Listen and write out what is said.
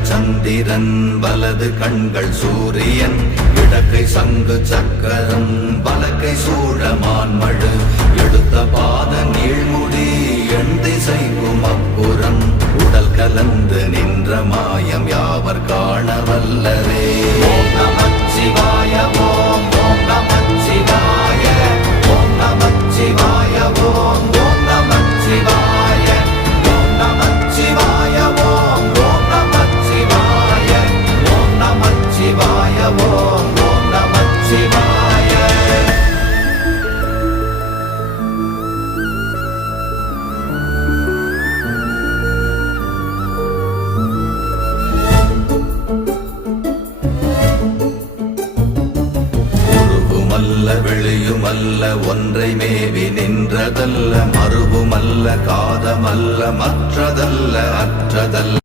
இடங்கள் சந்திரன் வலது கண்கள் சூரியன் இடக்கை சங்கு சக்கரம் வலக்கை சூழமான்மழு எடுத்த பாத நீழ்முடி எண் திசைக்கும் அப்புறம் உடல் கலந்து நின்ற மாயம் யாவர் காண வல்லரே. ஓம் நமச்சிவாய ஓம் ஓம் நமச்சிவாய ஓம் நமச்சிவாய ஓம் ஓம் நமச்சிவாய ஓம் நமச்சிவாய ஓம் ஓம் நமச்சிவாய ஓம் நமச்சிவாய ஓம் ஓம் நமச்சிவாய. வெளியுமல்ல ஒன்றை மேவி நின்றதல்ல மறுவுமல்ல காதமல்ல மற்றதல்ல அற்றதல்ல